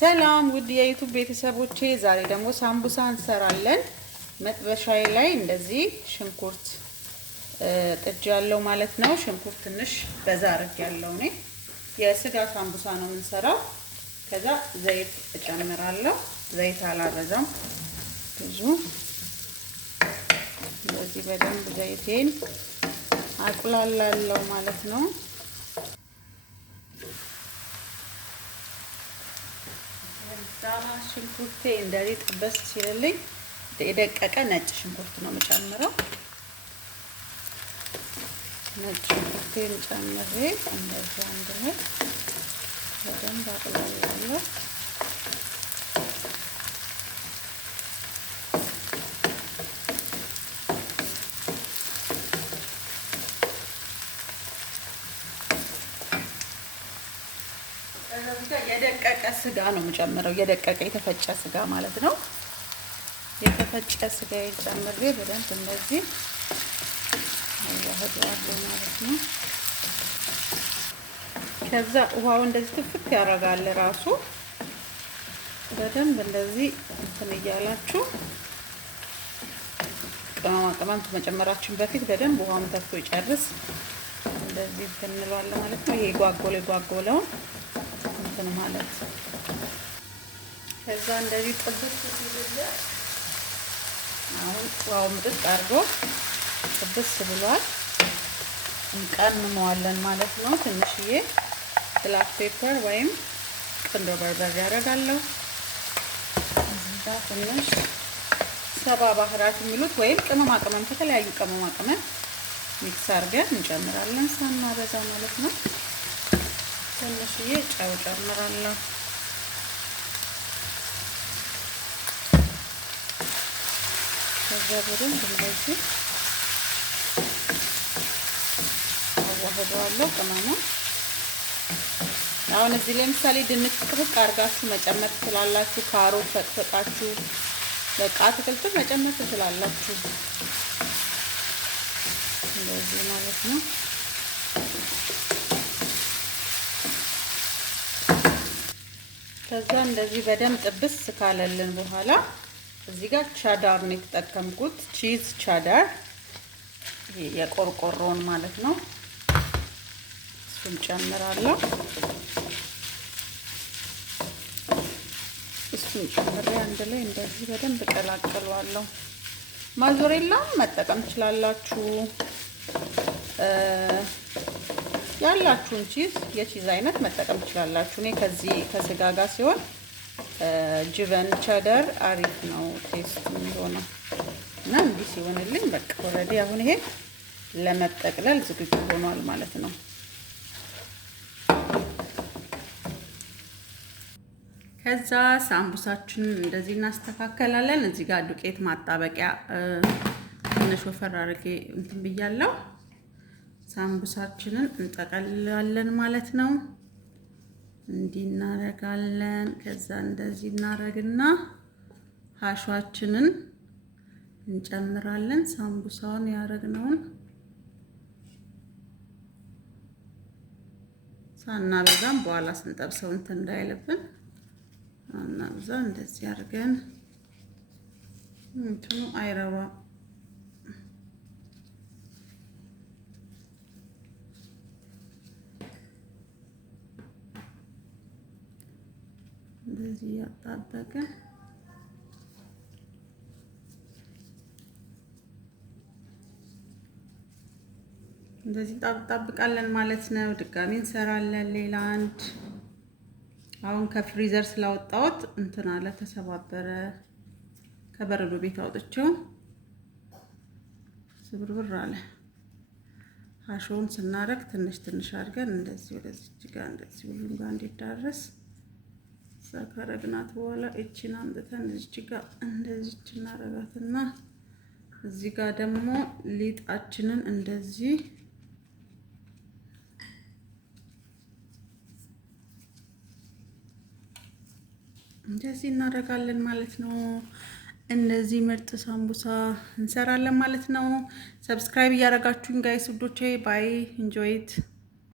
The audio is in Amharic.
ሰላም ውድ የዩቲዩብ ቤተሰቦቼ፣ ዛሬ ደግሞ ሳምቡሳ እንሰራለን። መጥበሻዬ ላይ እንደዚህ ሽንኩርት ጥጅ ያለው ማለት ነው። ሽንኩርት ትንሽ በዛ አርግ ያለው እኔ የስጋ ሳምቡሳ ነው የምንሰራው። ከዛ ዘይት እጨምራለሁ። ዘይት አላበዛም ብዙ። እንደዚህ በደንብ ዘይቴን አቁላላለሁ ማለት ነው። ሽንኩርቴ እንደዚህ ጥበስ ሲልልኝ የደቀቀ ነጭ ሽንኩርት ነው የምጨምረው። ነጭ ሽንኩርቴን ጨምሬ እንደዚህ አንድ ላይ በደንብ አቁላላለሁ። የደቀቀ ስጋ ነው የምጨምረው። የደቀቀ የተፈጨ ስጋ ማለት ነው። የተፈጨ ስጋ ጨምሬ በደንብ እንደዚህ አዋህደዋለሁ ማለት ነው። ከዛ ውሃው እንደዚህ ትፍት ያደርጋል ራሱ። በደንብ እንደዚህ እንትን እያላችሁ ቅመማ ቅመም ከመጨመራችን በፊት በደንብ ውሃውን ተፍቶ ይጨርስ። እንደዚህ እንትን እንለዋለን ማለት ነው። ይሄ ጓጎለውን እንትን ማለት ከዛ እንደዚህ ጥብስ ሲል አሁን ዋው ምጥጥ አድርጎ ጥብስ ብሏል። እንቀምመዋለን ማለት ነው። ትንሽዬ ብላክ ፔፐር ወይም ቁንዶ በርበሬ ያደርጋለሁ። እዚህ ጋር ትንሽ ሰባ ባህራት የሚሉት ወይም ቅመማ ቅመም ከተለያዩ ቅመማ ቅመም ሚክስ አድርገን እንጨምራለን ሳናበዛ ማለት ነው። ትንሽዬ ጨው ጨምራለሁ። ከዛ በደንብ እንደዚህ አዋህደዋለሁ ቅመሙ። አሁን እዚህ ላይ ለምሳሌ ድንች ጥብቅ አድርጋችሁ መጨመር ትችላላችሁ። ካሮት ፈቅፍቃችሁ በቃ አትክልት መጨመር ትችላላችሁ። እንደዚህ ማለት ነው። ከዛ እንደዚህ በደንብ ጥብስ ካለልን በኋላ እዚህ ጋር ቻዳር ነው የተጠቀምኩት። ቺዝ ቻዳር የቆርቆሮን ማለት ነው። እሱን ጨምራለሁ። እሱን ጨምሬ አንድ ላይ እንደዚህ በደንብ ቀላቅለዋለሁ። ማዞሬላ መጠቀም ትችላላችሁ። ያላችሁን ቺዝ የቺዝ አይነት መጠቀም ትችላላችሁ። እኔ ከዚህ ከስጋ ጋር ሲሆን ጅበን ቸደር አሪፍ ነው ቴስት የሚሆነው እና እንዲህ ሲሆንልኝ በቃ ኦልሬዲ አሁን ይሄ ለመጠቅለል ዝግጁ ሆኗል ማለት ነው። ከዛ ሳምቡሳችንን እንደዚህ እናስተካከላለን። እዚህ ጋር ዱቄት ማጣበቂያ ትንሽ ወፈር አድርጌ እንትን ብያለሁ። ሳምቡሳችንን እንጠቀልላለን ማለት ነው። እንዲህ እናደርጋለን። ከዛ እንደዚህ እናደርግና ሀሿችንን እንጨምራለን። ሳምቡሳውን ያደረግነውን ሳናበዛም በኋላ ስንጠብሰው እንትን እንዳይልብን እናብዛ። እንደዚህ አድርገን እንትኑ አይረባ እንደዚህ ያጣበቀን እንደዚህ ጣብቃለን ማለት ነው። ድጋሚ እንሰራለን ሌላ አንድ። አሁን ከፍሪዘር ስላወጣሁት እንትን አለ ተሰባበረ። ከበረዶ ቤት አውጥቼው ስብርብር አለ። ሀሾውን ስናረግ ትንሽ ትንሽ አድርገን እንደዚህ ወደዚህ ጋር እንደዚህ ሁሉም ጋር እንዲዳረስ ካረግናት በኋላ እቺን አምጥተን እዚህ ጋር እንደዚህ እናረጋትና እዚህ ጋር ደግሞ ሊጣችንን እንደዚህ እናደርጋለን ማለት ነው። እንደዚህ ምርጥ ሳምቡሳ እንሰራለን ማለት ነው። ሰብስክራይብ እያደረጋችሁኝ ጋይስ ውዶቼ ባይ ኢንጆይ ኢት